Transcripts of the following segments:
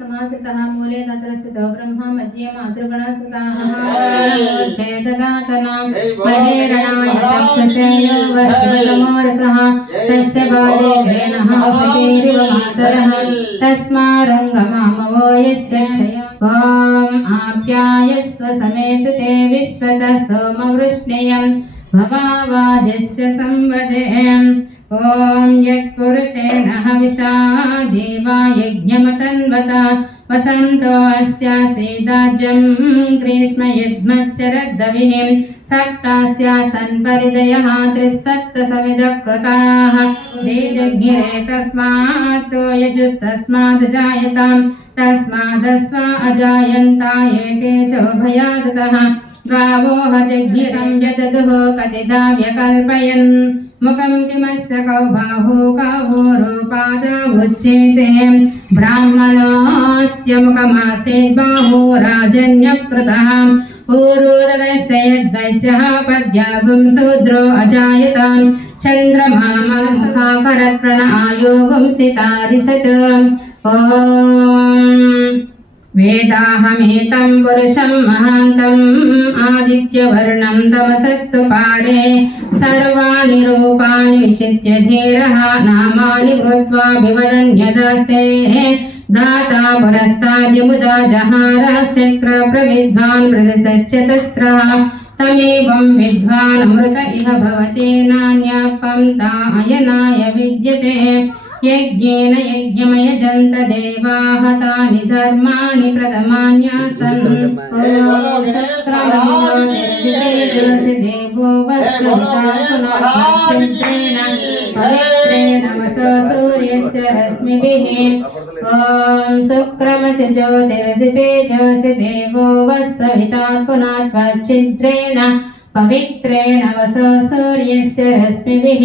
समासितः मूले तत्रस्थितो ब्रह्मा मध्ये मातृगणसुताः छेददातनां महेरणाय चक्षुषे वस्त्रतमोरसः तस्य बाले धेनः शतीरिव मातरः। तस्मारङ्गमामवो यस्य ॐ आप्यायस्व समेतु ते विश्वतः सोमवृष्णियम्। भवावाजस्य संवदे ॐ यत्पुरुषेण हविषा देवा यज्ञमतन्वता वसन्तो अस्यासीदाज्यं ग्रीष्मयुग्मशरद्दविः सप्तास्यासन् परिदयः त्रिसप्तसविदः कृताः देजज्ञिरे तस्मात् यजुस्तस्माद् जायताम् तस्मादस्वा अजायन्ता एके च भयादतः गावो हजज्ञिरं यददुः कतिदा व्यकल्पयन्। मुखं किमस्य कौ बाहु गावो रूपादावुच्येते ब्राह्मणस्य मुखमासीत् बाहु राजन्यकृतः पूर्वोदयस्य यद्वैश्यः पद्यागुं शूद्रो अजायताम्। चन्द्रमा मनसकाकरत्प्रण आयोगं सितारिषत् ॐ वेदाहमेतं पुरुषं महान्तम् आदित्यवर्णं तमसस्तु पारे सर्वाणि रूपाणि विचित्य धीरः नामानि कृत्वा विवदन्यदास्ते दाता पुरस्ताद्यमुदा जहार शक्रप्रविद्वान् प्रदिशश्च तस्रः तमेवं विद्वानमृत इह भवते नान्यः पन्था अयनाय विद्यते यज्ञेन यज्ञमयजन्त देवाः तानि धर्माणि प्रथमान्यासन्। देवो छिद्रेण पवित्रेण वसो सूर्यस्य रश्मिभिः। ॐ शुक्रमसि ज्योतिरसि तेजसि देवो वस्सविता पुनः त्वच्छिद्रेण पवित्रेण वसो सूर्यस्य रश्मिभिः।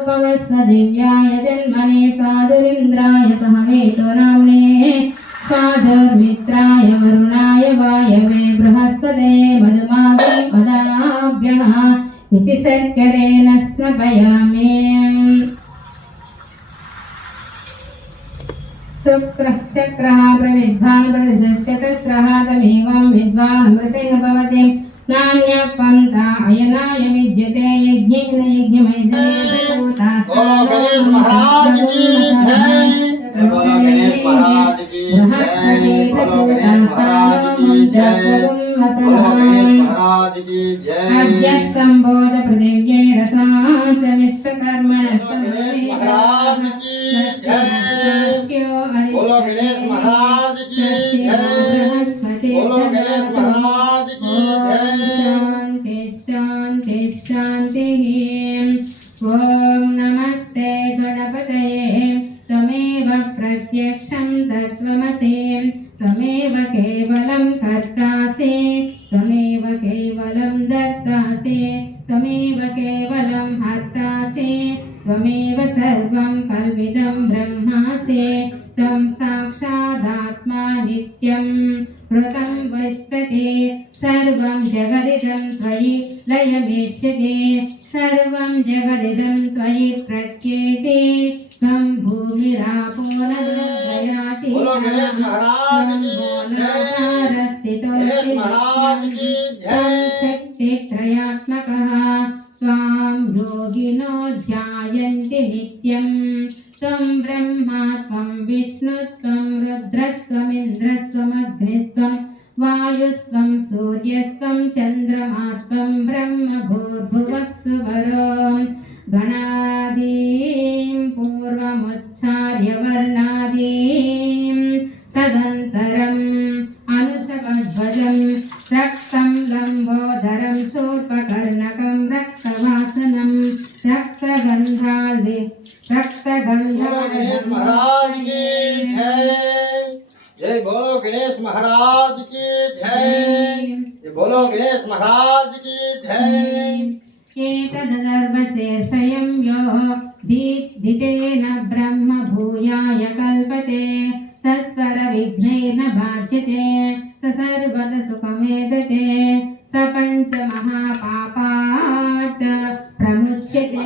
साधुपवस्व दिव्याय जन्मने साधुरिन्द्राय सहमेतो नाम्ने स्वाधुर्मित्राय वरुणाय वायवे बृहस्पते मधुमागं मदाभ्यः इति शर्करेण स्नपयामि शुक्रः शक्रः प्रविद्वान् प्रतिशतस्रः तमेवं विद्वान् अमृतेन भवति नान्यः पन्था अयनाय विद्यते यज्ञेन यज्ञमयजने सम्बोध पृथिव्यै रसा च विश्वकर्मणः गणेश महाराज की जय। बोलो गणेश महाराज की जय। बोलो गणेश महाराज सर्वं जगदिदं त्वयि प्रत्येते त्वं भूमिरापो महाराज की त्वं शक्तित्रयात्मकः त्वां योगिनो ध्यायन्ति नित्यं। त्वं ब्रह्मा त्वं विष्णु त्वं रुद्रस्त्वमिन्द्रस्त्वमग्निस्त्वं वायुस्त्वं सूर्यस्त्वं चन्द्रमास्त्वं ब्रह्म भूर्भुवस्सु वरो गणादीं पूर्वमुच्चार्य वर्णादीं तदन्तरम् अनुसगध्वजं रक्तं लम्बोदरं शूर्पकर्णकं एतदर्वशेषयं यो दीप्तितेन ब्रह्म भूयाय कल्पते सस्वरविघ्नेन बाध्यते स सर्वदसुखमेदते स पञ्चमहापापात् प्रमुच्यते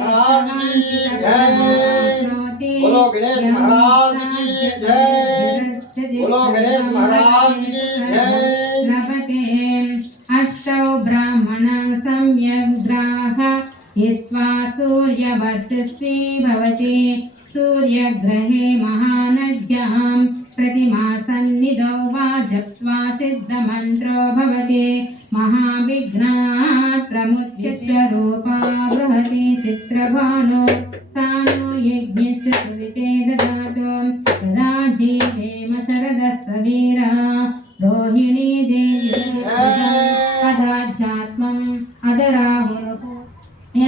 सूर्यवर्चस्वी भवति सूर्यग्रहे महानद्यां प्रतिमासन्निधौ वा जप्त्वा सिद्धमन्त्रो भवति महाविघ्नात् प्रमुच्यस्वरूपा बृहति चित्रभानो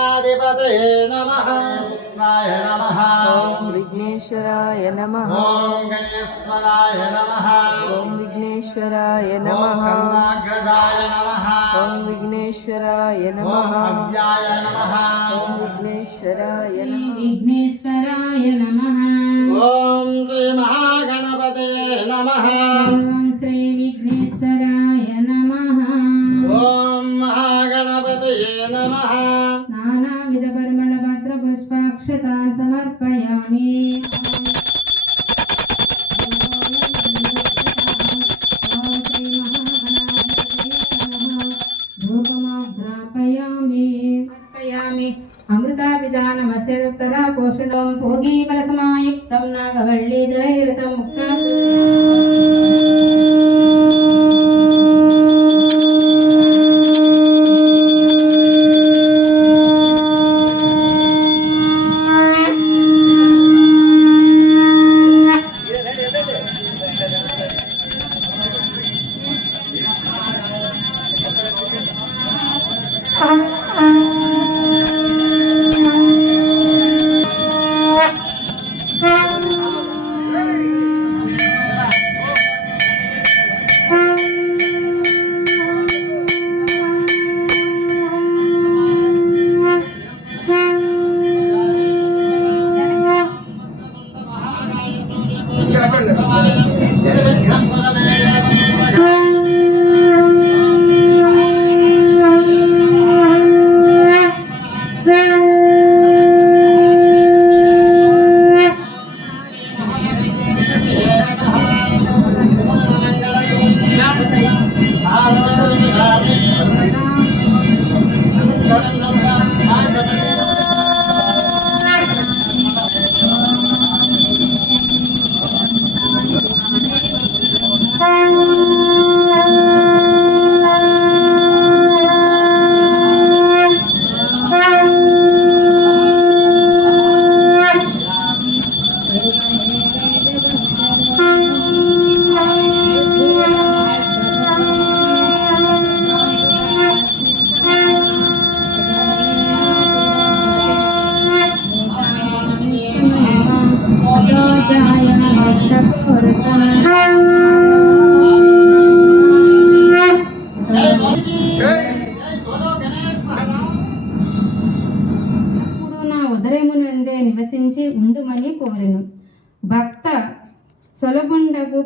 महागणाधिपतये नमः। शिवाय नमः। ॐ विघ्नेश्वराय नमः। ओम गणेश्वराय नमः। ॐ विघ्नेश्वराय नमः। स्कन्दाग्रजाय नमः। ॐ विघ्नेश्वराय नमः। अव्याय नमः। ॐ विघ्नेश्वराय नमः। विघ्नेश्वराय नमः। విధానమస్య తర పోషణం భోగీబలసమాయుక్తం నాగవల్లీజలైరథం ముక్త.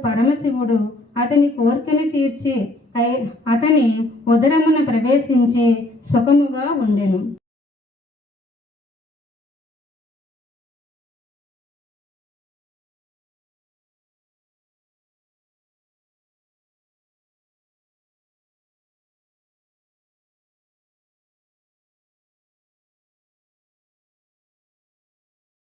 పరమశివుడు అతని కోరికను తీర్చి అతని ఉదరమున ప్రవేశించి సుఖముగా ఉండెను.